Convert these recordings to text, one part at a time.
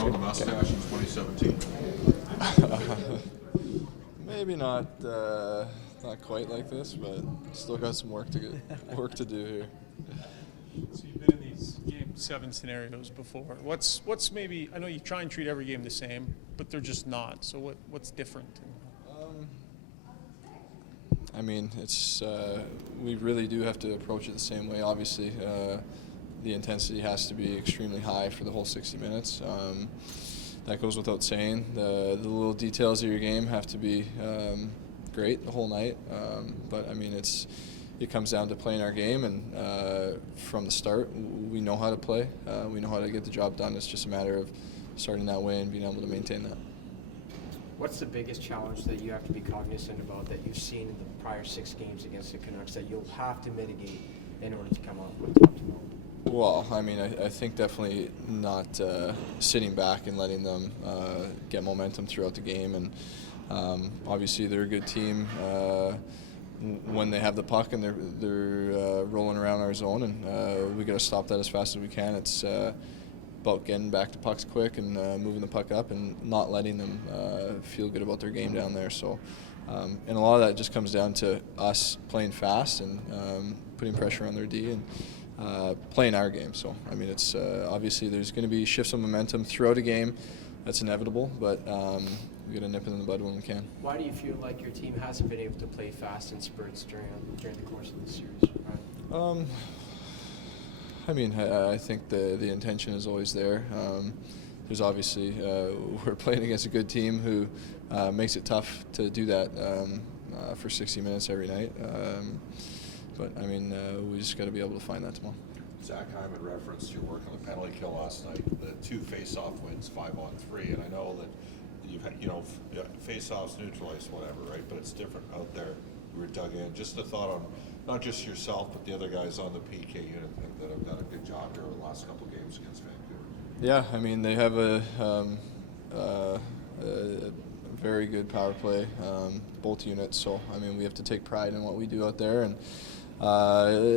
grow the mustache in 2017? Maybe not quite like this, but still got some work to do here. So you've been in these Game 7 scenarios before. What's maybe, I know you try and treat every game the same, but they're just not. So what's different? I mean, it's we really do have to approach it the same way. Obviously, the intensity has to be extremely high for the whole 60 minutes. That goes without saying. The little details of your game have to be great the whole night. But I mean, it comes down to playing our game, and from the start, we know how to play. We know how to get the job done. It's just a matter of starting that way and being able to maintain that. What's the biggest challenge that you have to be cognizant about that you've seen in the prior 6 games against the Canucks that you'll have to mitigate in order to come out with top 12? Well, I mean, I think definitely not sitting back and letting them get momentum throughout the game. And obviously, they're a good team when they have the puck and they're rolling around our zone, and we got to stop that as fast as we can. It's about getting back to pucks quick and moving the puck up and not letting them feel good about their game down there. So, and a lot of that just comes down to us playing fast and putting pressure on their D and playing our game. So, I mean, it's obviously there's going to be shifts of momentum throughout a game. That's inevitable, but we got to nip it in the bud when we can. Why do you feel like your team hasn't been able to play fast in spurts during the course of the series? Right? I mean, I think the intention is always there. There's obviously we're playing against a good team who makes it tough to do that for 60 minutes every night. But I mean, we just got to be able to find that tomorrow. Zach Hyman referenced your work on the penalty kill last night, the 2 face-off wins, 5-on-3, and I know that you've had, face-offs neutralized, whatever, right? But it's different out there. We were dug in. Just a thought on not just yourself, but the other guys on the PK unit that have done a good job here over the last couple of games against Vancouver. Yeah, I mean, they have a very good power play, both units. So I mean, we have to take pride in what we do out there, and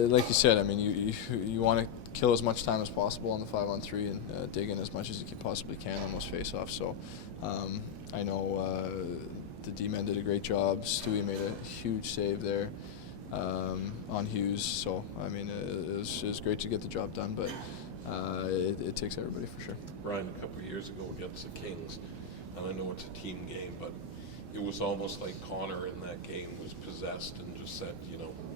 like you said, I mean, you want to kill as much time as possible on the 5-on-3 and dig in as much as you possibly can on those face-offs. So I know the D-men did a great job. Stewie made a huge save there on Hughes. So I mean, it was great to get the job done, but it takes everybody for sure. Ryan, a couple of years ago against the Kings, and I know it's a team game, but it was almost like Connor in that game was possessed and just said,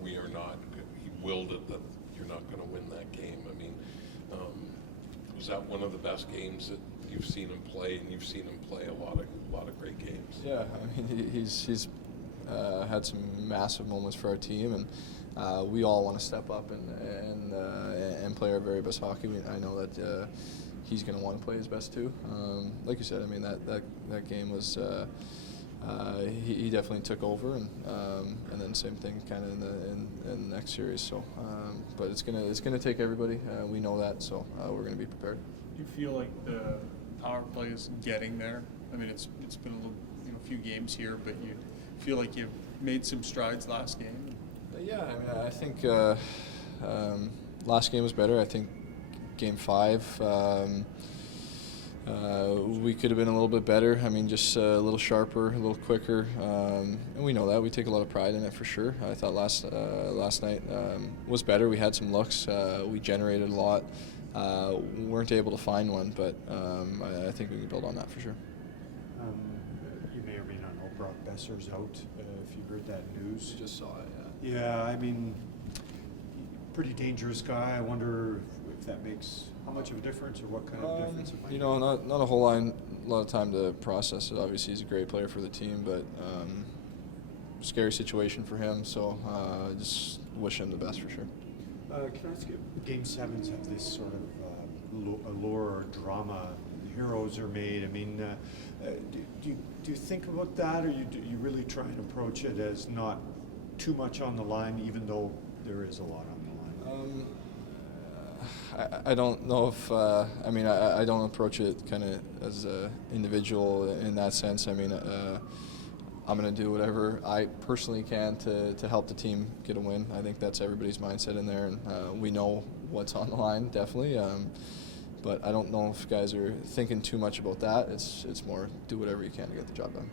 we are not, he willed it that you're not going to win that game. I mean, was that one of the best games that you've seen him play, and you've seen him play a lot of great games? Yeah, I mean, he's had some massive moments for our team, and we all want to step up and play our very best hockey. I know that he's going to want to play his best too. Like you said, I mean, that game was he definitely took over, and then same thing kind of in the next series. So, but it's gonna take everybody. We know that, so we're gonna be prepared. Do you feel like the power play is getting there? I mean, it's been a little, few games here, but you feel like you've made some strides last game. Yeah, I mean, I think last game was better. I think Game 5. We could have been a little bit better. I mean, just a little sharper, a little quicker, and we know that. We take a lot of pride in it for sure. I thought last night was better. We had some looks. We generated a lot. We weren't able to find one, but I think we can build on that for sure. You may or may not know Brock Besser's out. If you heard that news, Just saw it. yeah. I mean, pretty dangerous guy. I wonder if that makes how much of a difference, or what kind of difference it might Not a whole lot of time to process it. Obviously, he's a great player for the team, but scary situation for him. So just wish him the best for sure. Can I ask you, Game 7s have this sort of allure or drama. Heroes are made. I mean, do you think about that, or do you really try and approach it as not too much on the line, even though there is a lot on the line? I don't know if I mean I don't approach it kind of as an individual in that sense. I mean, I'm going to do whatever I personally can to help the team get a win. I think that's everybody's mindset in there, and we know what's on the line, definitely. But I don't know if guys are thinking too much about that. It's more do whatever you can to get the job done.